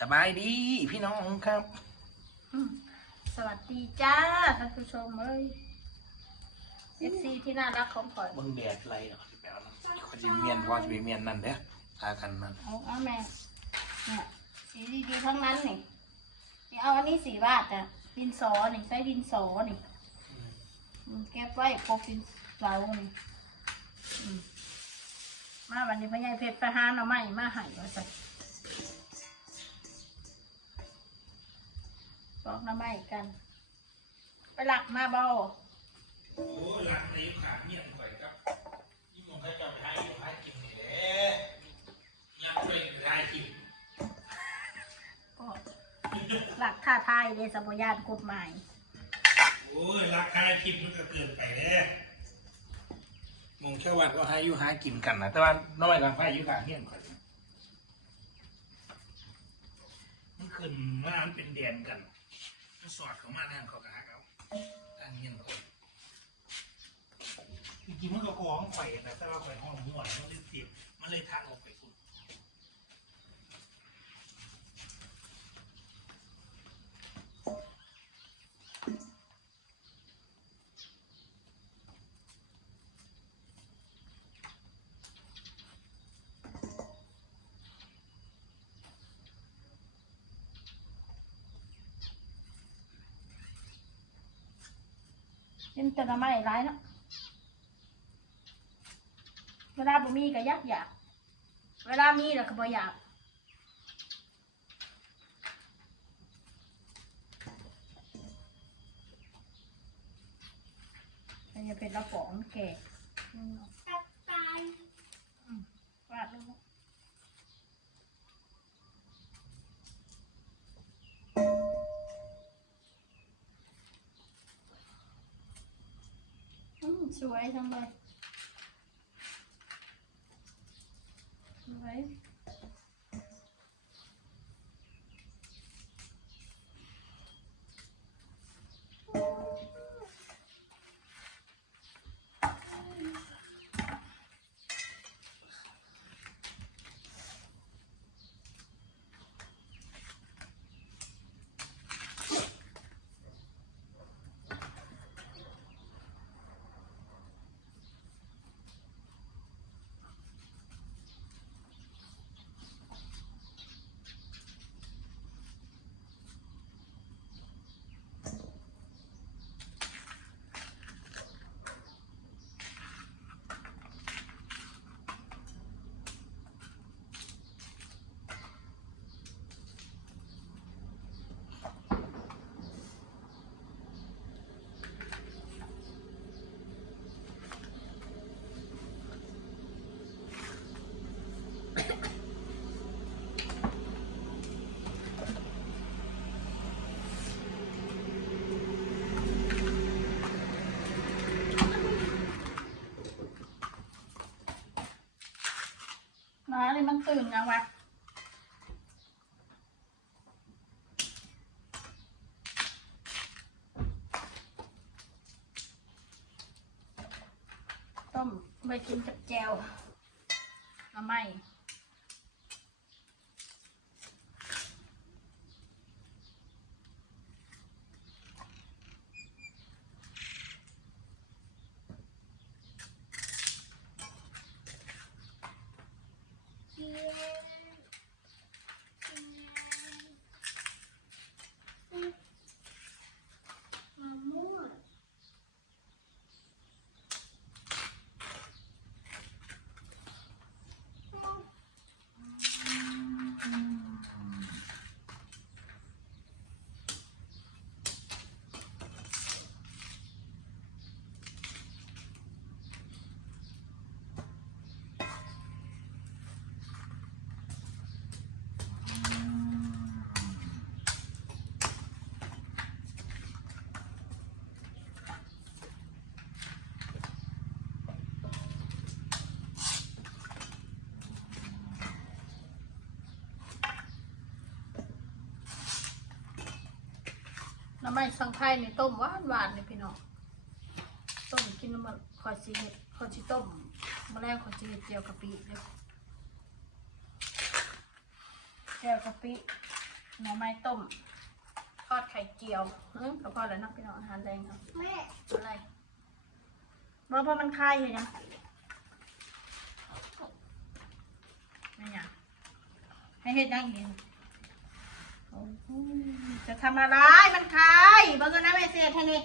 สบายดีพี่น้องครับอืมสวัสดีจ้าท่านผู้ชมเอ้ยเอฟซีที่น่ารักของข่อยมึงแดดไรเหรอที่แปลว่านั้นขอจิเมียนพอจะไปเมียนนั่นเด้อพากันนั่นเอาเอาแม่เนี่ยสีดีๆทั้งนั้นนี่นี่เอาอันนี้สีบาทอะดินสอนี่ใช้ดินสอนี่อืมเก็บไว้พกดินเสานี่อืมมาวันนี้พ่อใหญ่เพชรไปหาหน่อไม้มาให้ว่าสั บอกหน่อไม้กัน ไปหลักมาเบาโอ้รักในขาเมียนข่อยครับนี่มึงให้จะไปให้อยู่ให้กินนี่แหละยังไปให้กินก็หลักท่าทายเลยสมยานกฎหมายโอ้ยรักให้กินมันก็เกินไปแล้วมึงแค่วันก็ให้อยู่หากินกันนะแต่ว่าน้อยกันให้อยู่ขาเมียนข่อยมันขึ้นมามันเป็นแดนกัน มันสอดเข้ามาทางเขากหาเขาทางเงี้ยนข่อยจริงๆมันก็กองไข่นะแต่ว่าไข่ห้องหัวมันเลยติดมันเลยทะออกไปคุณ เห็นแต่ละไม้ร้ายเนาะเวลาบ่มีก็ยักอยาก เวลามีแล้วก็บ่อยากมันจะเป็นระป๋องแก่อืมอืมวาดรูปอืมสวยจัง เลยส มาเลยมันตื่นยังวะต้มไปกินกับแจวเอาไหม่ น้ำไม้สังไทยนี่ต้มหวานหวานเลยพี่น้องต้มกินน้ำมันคอยซีเห็ดคอยซีต้มมาแล้วคอยซีเห็ดเจียวกะปิเด้อเจียวกะปิหน่อไม้ต้มทอดไข่เจียวอืมก็พอแล้วนักพี่น้องอาหารแรงครับแม่อะไรเพราะเพราะมันคายอยู่ยังไม่อยากให้เห็ดยังอีกโอ้โห จะทำอะไรมันคายเบิ่งกันนะแม่เสียให้นี่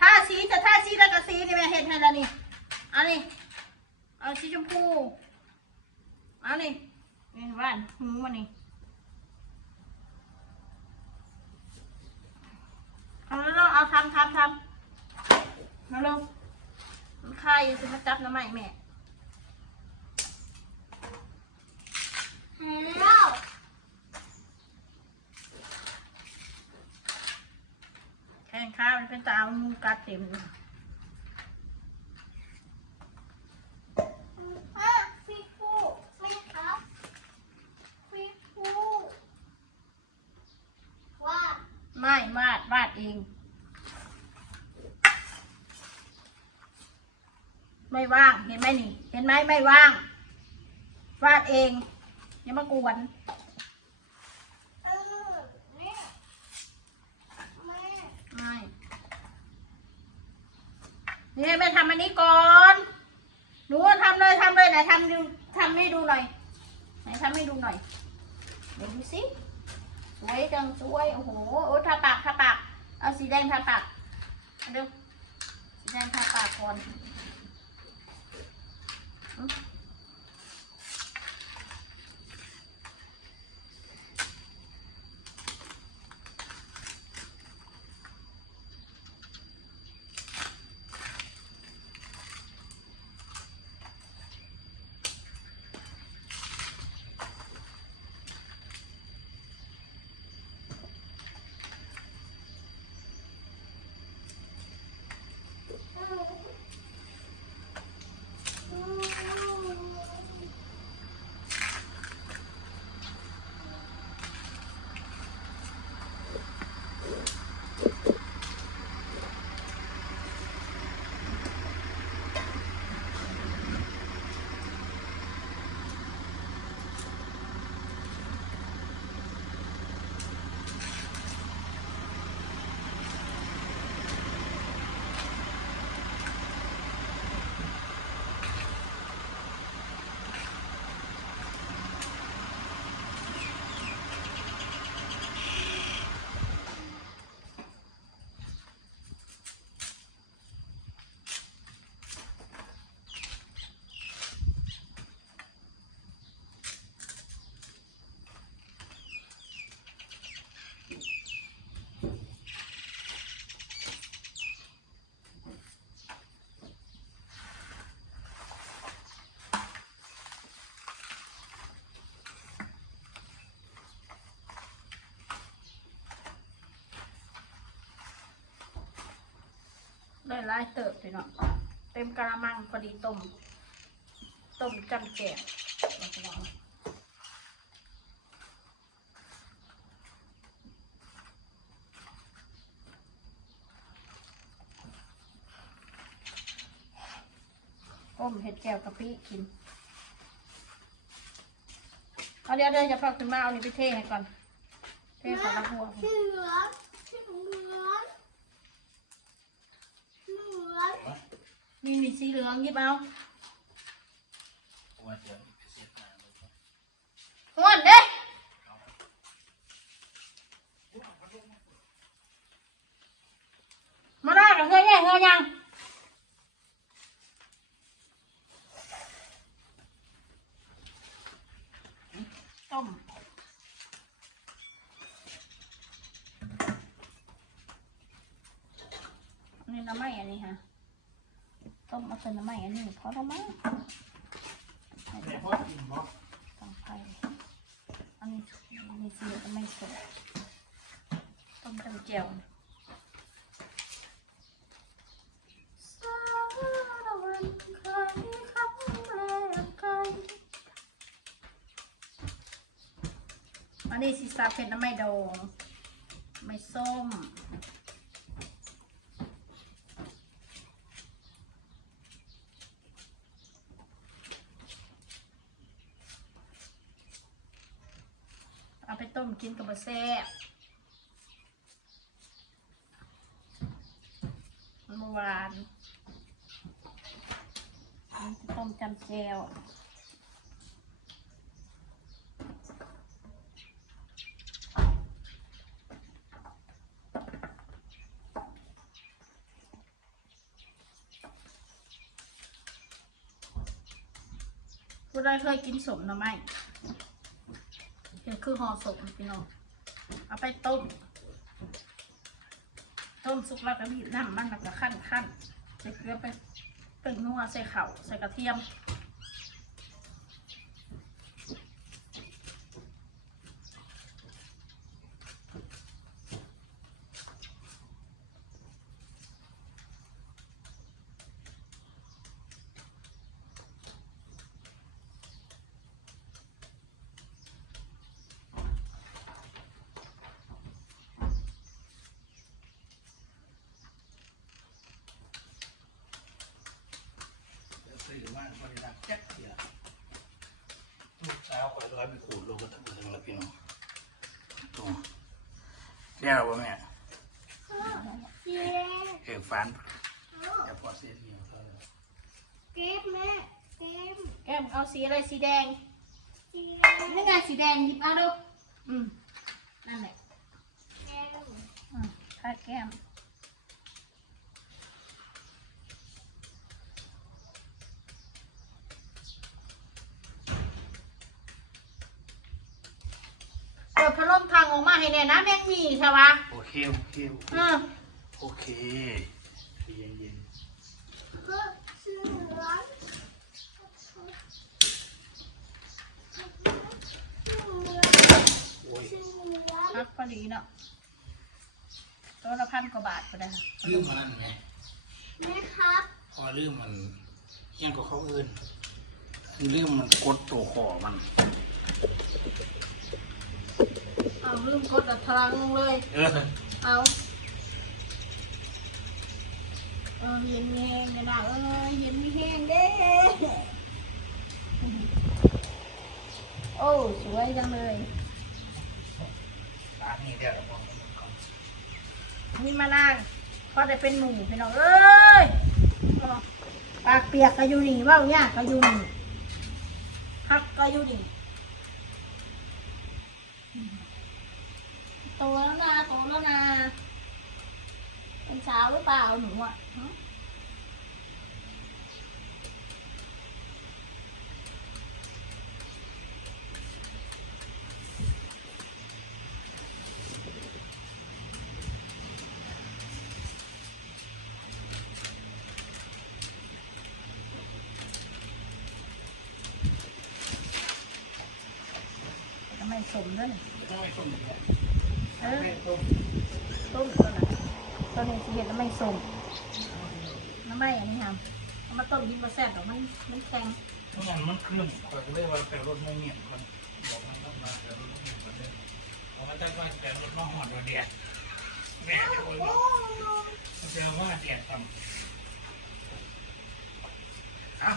ท่าสีจะท่าสีแล้วก็สีนี่แม่เห็ดให้แล้วนี่เอานี่เอาสีชมพูเอานี่นี่บ้านหูมันนี่เอาแล้วเอาทำทำทำมาลงมันคายอยู่สิมาจับน้ำใหม่แม่แล้ว แข้งข้ามันเป็นตางูกัดเต็มเลยอะพี่ฟูแม่ครับพี่ฟูว่าไม่วาดวาดเองไม่ว่างเห็นไหมนี่ เห็นไหมไม่ว่างวาดเองอย่ามากวน เออแม่แม่ ไม่ นี่แม่ทำอันนี้ก่อนหนูทำเลยทำเลยไหนทำดูทำให้ดูหน่อยไหนทำให้ดูหน่อยเดี๋ยวดูสิสวยจังสวยโอ้โหโอ้ทาปากทาปากเอาสีแดงทาปากเดี๋ยวสีแดงทาปากก่อน หลายเติบไปเนาะเต็มกระมังพอดีต้มต้มจำแกงอาไปลองต้มเห็ดแก้วกะปิกินเอาเดี๋ยวเดี๋ยวจะพาขึ้นมาเอานี่ไปเทให้ก่อน เทใส่ละหัว พี่เหลืองพี่เหลืองเหลือง นี่มีสีเหลืองหยิบเอาว่าเดี๋ยวไปเสียบน้ำเลยครับ หวนเด้มาหน้ากับเงยแง่เงยยัง ต้ม อันนี้น้ำไหม้อันนี้ฮะ ต้ม เป็นน้ำไหม้อันนี้เพอแล้วมั้งแม่พ่อกินบ่ตังไผ่อันนี้มีสียก็ไม่สดต้มจำเจียวอันนี้สีสาเผ็ดน้ำไม่ดอง ไม่ส้ม เอาไปต้มกินกับแซ่บมันบ่หวานมันจะต้มจำแจวผู้ใดเคยกินสมหรือไม่ี่คือห่อสมพี่น้องเอาไปต้ม ต้มสุกแล้วก็บีบน้ำมันแล้วก็ขั้นขั้นใส่เกลือไปเป็นนัวใส่เข่าใส่กระเทียม เดี๋ยวซื้อมาบริษัทแจ๊กเดียวลูกสาวคอยร้อยไปขูดลูกก็ทั้งหมดทั้งละพี่น้องตรงแก้วบ่แม่เย้เออฟันเดี๋ยวพอเสียทีเดียวก็เลยเก็บแม่เก็บแก้มเอาสีอะไรสีแดงเก็บนี่ไงสีแดงหยิบเอาดูอืมนั่นแหละเก็บอืมถ้าแก้ม เปิดพัดลมทางออกมาให้แน่นะแมงมีใช่ปะโอเคโอเคโอเคอืมโอเคเย็นเย็นเพื่อซื้อร้านซื้อโอ้ยร้านพักพอดีเนาะตัวละพันกว่าบาทก็ได้ค่ะลืมมันนั่นไงแม่ครับพอลืมมันยังก็เขาเอื่นคือลืมมันกดตัวคอมัน เอาลืมกดอัดพลังเลย เออเอาเออเย็นมีแห้งเนี่ยนะเออเย็นมีแห้งเด้ โอ้สวยจังเลย ร้านนี้เดี๋ยวเราบอกมีมาล่างพอได้เป็นหมูพี่น้องเอ้ยเอาปากเปียกก็อยู่นี่เว่าเนี่ยก็อยู่นี่พักก็อยู่นี่ ตแล้วนะโตแล้วนะเป็นสาวหรือเปล่าหนูอะฮะทำไมสมด้วยนี่ต้องไปต้มเออให้ต้ม ต้มตัวไหนตัวนี้สิเห็นน้ำไม่ส้มน้ำไม่อันนี้ทำเอามาต้มยิ่งมาแซ่บหรอกมันมันแข็งไม่งั้นมันเคลื่อนคอยก็เลยว่าเป็นรถไม่เมียนคนบอกมันต้องมาแต่รถไม่เมียนคนเดิมเพราะว่าถ้าว่าแต่รถน้องหอดเดียดแม่จะโวยบอกเจอว่าเดียดต่ำอ้า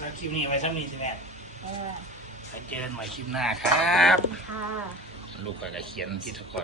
แล้วคลิปนี้ไว้สักนี้สิแม่เออไปเจอกันใหม่คลิปหน้าครับ ค่ะ ลูกก็จะเขียนที่ทุกคน